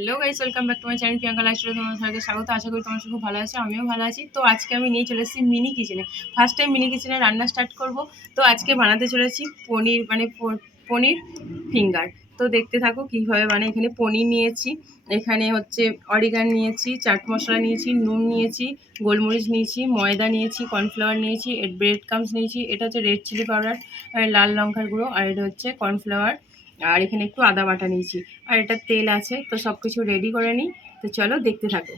Hello guys welcome back to my channel Priyanka lifestyle তোমার সবাইকে স্বাগত, আশা করি তোমার খুব ভালো আছে, আমিও ভালো আছি। তো আজকে আমি নিয়ে চলে এসেছি মিনি কিচেনে ফার্স্ট টাইম মিনি কিচেনে রান্না স্টার্ট করব। তো আজকে বানাতে চলেছি পনির মানে পনির ফিঙ্গার তো দেখতে থাকো কীভাবে মানে এখানে পনির নিয়েছি, এখানে হচ্ছে অরিগান নিয়েছি, চাট মশলা নিয়েছি, নুন নিয়েছি, গোলমরিচ নিয়েছি, ময়দা নিয়েছি কর্নফ্লাওয়ার নিয়েছি ব্রেড কামস নিয়েছি, এটা হচ্ছে রেড চিলি পাউডার লাল লঙ্কার গুঁড়ো, আর এটা হচ্ছে কর্নফ্লাওয়ার আর এখানে একটু আদা বাটা নিয়েছি। আর এটা তেল আছে, তো সব কিছু রেডি করে নিই। তো চলো দেখতে থাকো।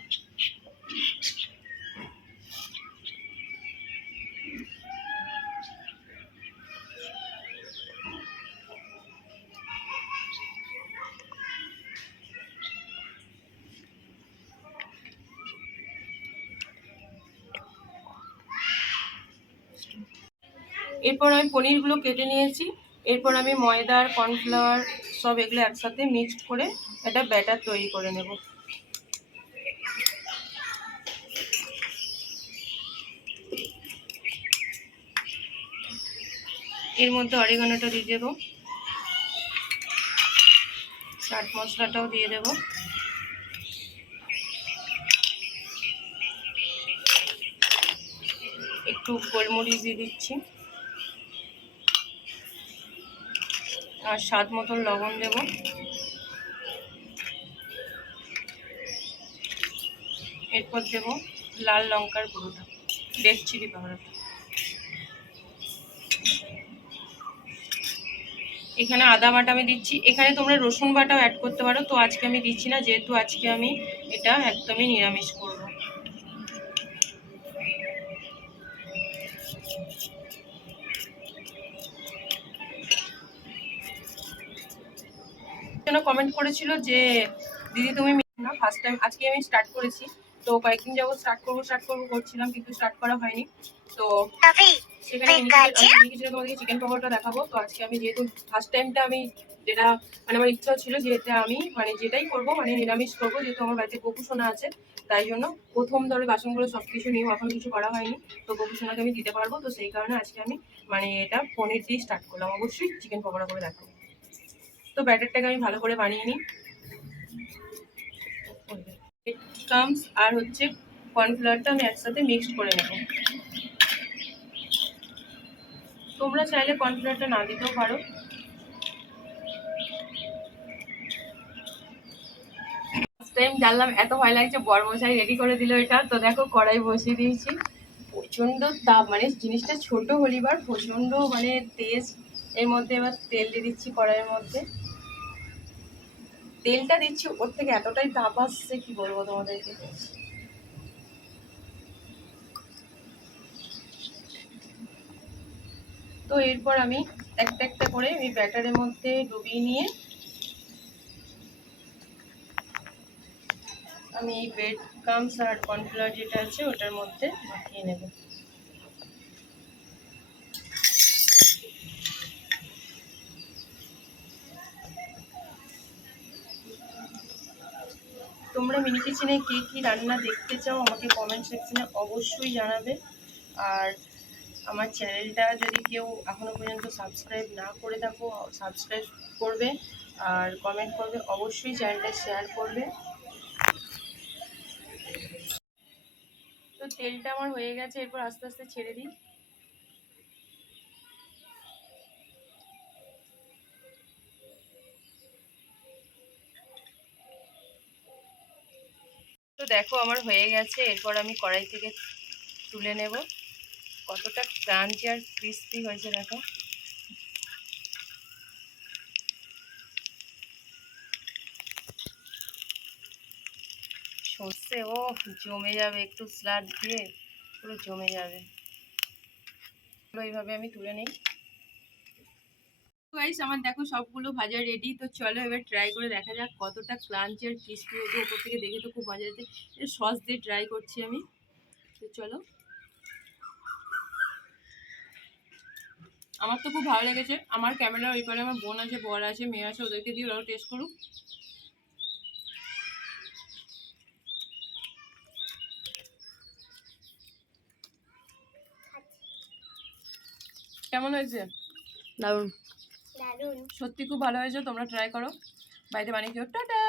এরপর আমি পনিরগুলো কেটে নিয়েছি। এরপর আমি ময়দা আর কর্নফ্লাওয়ার সব এগুলো একসাথে মিক্সড করে একটা ব্যাটার তৈরি করে নেব। এর মধ্যে অরিগানোটা দিয়ে দেবো। চাট মশলাটাও দিয়ে দেবো। একটু গোলমরিচ দিয়ে দিচ্ছি। আর স্বাদ মতন লবণ দেব। এরপর দেব লাল লঙ্কার গুঁড়োটা রেড চিলি পাউডারটা এখানে আদা বাটা আমি দিচ্ছি। এখানে তোমরা রসুন বাটাও অ্যাড করতে পারো। তো আজকে আমি দিচ্ছি না, যেহেতু আজকে আমি এটা একদমই নিরামিষ করব। জন্য কমেন্ট করেছিল যে দিদি তুমি না ফার্স্ট টাইম আজকে আমি স্টার্ট করেছি। তো কয়েকদিন যাব স্টার্ট করব স্টার্ট করব করছিলাম কিন্তু স্টার্ট করা হয়নি। তো সেখানে তোমাদেরকে চিকেন পকোড়াটা দেখাবো। তো আজকে আমি যেহেতু ফার্স্ট টাইমটা আমি যেটা মানে আমার ইচ্ছা ছিল যেটা আমি মানে যেটাই করব মানে নিরামিষ করব যেহেতু আমার বাড়িতে গোপু সোনা আছে তাই জন্য প্রথম ধরে বাসনগুলো সব কিছু নিয়ে এখন কিছু করা হয়নি। তো গোপু সোনাকে আমি দিতে পারব। তো সেই কারণে আজকে আমি মানে এটা পনির দিয়ে স্টার্ট করলাম। অবশ্যই চিকেন পকোড়া করে দেখাবো। তো ব্যাটারটাকে আমি ভালো করে বানিয়ে নিই। কামস আর হচ্ছে কর্নফ্লাওয়ারটা আমি একসাথে মিক্সড করে নেব। তোমরা চাইলে কর্নফ্লাওয়ারটা না দিতেও পারো। টাইম জানলাম, এত ভয় লাগছে, বরমশাই রেডি করে দিল এটা। তো দেখো, কড়াই বসিয়ে দিয়েছি। প্রচণ্ড তাপ মানে জিনিসটা ছোট হলিবার প্রচণ্ড মানে তেজ এর মধ্যে এবার তেল দিয়ে দিচ্ছি কড়াইয়ের মধ্যে। তেলটা দিচ্ছি, ওর থেকে এতটাই তাপ আসছে, কি বলব তোমাদেরকে? তো এরপর আমি একটা একটা করে আমি ব্যাটারের মধ্যে ডুবিয়ে নিয়ে আমি ব্রেড কামস আর কর্নফ্লাওয়ার যেটা আছে, ওটার মধ্যে মাখিয়ে নেব। তোমরা মিনি কিচেনে কে কী রান্না দেখতে চাও আমাকে কমেন্ট সেকশনে অবশ্যই জানাবে। আর আমার চ্যানেলটা যদি কেউ এখনও পর্যন্ত সাবস্ক্রাইব না করে থাকো সাবস্ক্রাইব করবে আর কমেন্ট করবে, অবশ্যই চ্যানেলটা শেয়ার করবে। তো তেলটা আমার হয়ে গেছে, এরপর আস্তে আস্তে ছেড়ে দিই। দেখো, আমার হয়ে গেছে। এরপর আমি কড়াই থেকে তুলে নেব। কতটা ক্রাঞ্চি আর ক্রিস্পি হয়েছে দেখো। সর্ষে ও জমে যাবে একটু স্লাড দিয়ে, পুরো জমে যাবে। এইভাবে আমি তুলে নিই। গাইস আমার দেখো সবগুলো ভাজা রেডি তো চলো এবার ট্রাই করে দেখা যাক কতটা ক্রাঞ্চি আর ক্রিস্পি হতো ওপর থেকে দেখে তো খুব মজা যাচ্ছে সস দিয়ে ট্রাই করছি আমি। তো চলো। আমার তো খুব ভালো লেগেছে। আমার ক্যামেরার ওই পারে আমার বোন আছে, বর আছে, মেয়ে আছে, ওদেরকে দিয়ে ওরাও টেস্ট করুক। কেমন হয়েছে? দারুণ। সত্যি খুব ভালো হয়েছে তোমরা ট্রাই করো। বাড়িতে বানিয়ে কেউ টাটা